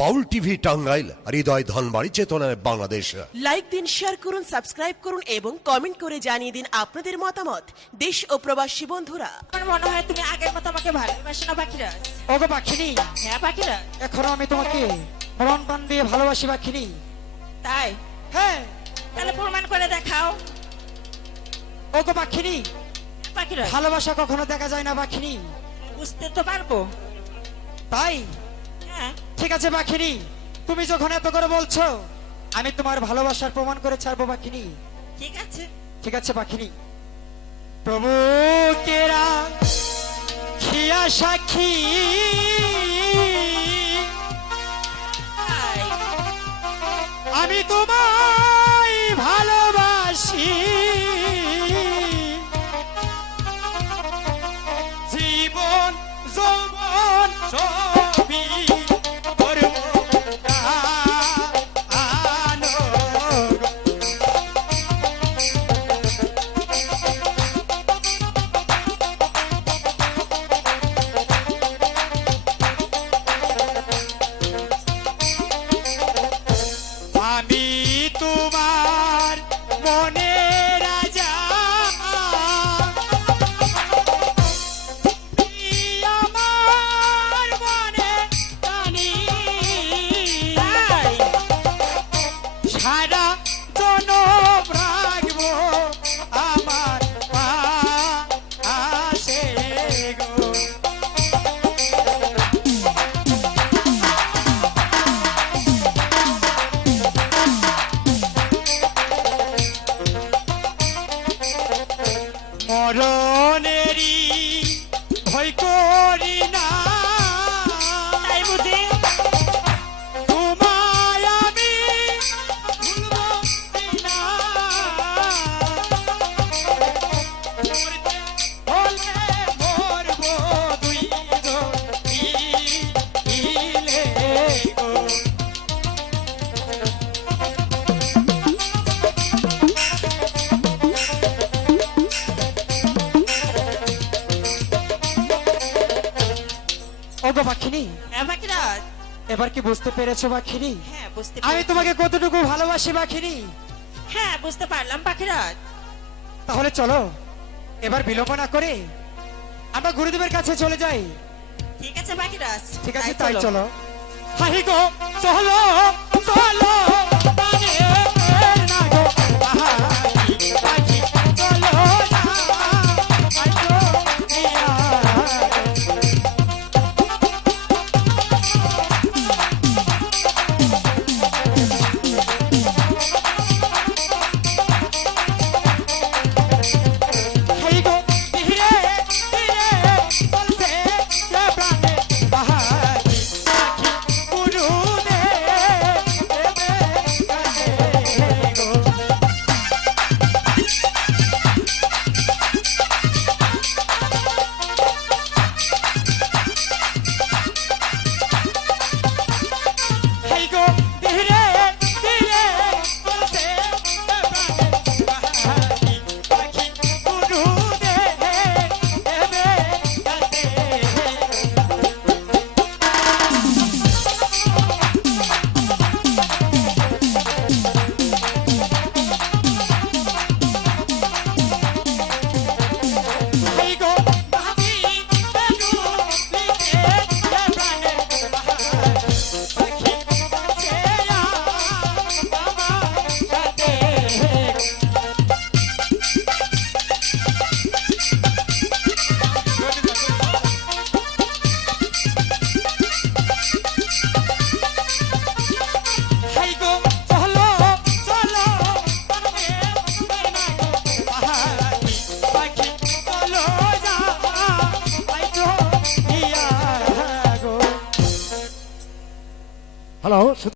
বাউল TV Tangail হৃদয় ধনবাড়ি চেতনায় Bangladesh. Like দিন শেয়ার করুন সাবস্ক্রাইব করুন এবং কমেন্ট করে জানিয়ে দিন আপনাদের মতামত। দেশ ও প্রবাসী বন্ধুরা। আমার মনে হয় তুমি আগের মতো আমাকে ভালোবাসো না পাখিরাজ ওগো পাখিনি। হ্যাঁ পাখিরাজ এখনও আমি তোমাকে মরণ প্রাণ দিয়ে ভালোবাসি পাখিনি তাই? হ্যাঁ। তাহলে প্রমাণ করে দেখাও। ওগো পাখিনি। হ্যাঁ, পাখিরাজ ভালোবাসা কখনো দেখা যায় না পাখিনি বুঝতে তো পারব। তাই? ঠিক আছে পাখিনি তুমি যখন এত করে বলছো আমি তোমার ভালোবাসার প্রমাণ করে ছাড়বো পাখিনি ঠিক আছে। ঠিক আছে পাখিনি প্রভু কেরা? খিয়া সাক্ষী? আমি তোমায় Moro. ওগো পাখিনি হ্যাঁ পাখিরাজ এবার কি বুঝতে পেরেছ পাখিনি হ্যাঁ বুঝতে আমি তোমাকে কতটুকু ভালোবাসি পাখিনি হ্যাঁ বুঝতে পারলাম পাখিরাজ তাহলে চলো এবার বিলম্ব না করে আমরা গুরুদেবের কাছে চলে যাই। ঠিক আছে পাখিরাজ ঠিক আছে তাই চলো। হাহি গো চলো চলো। Hello.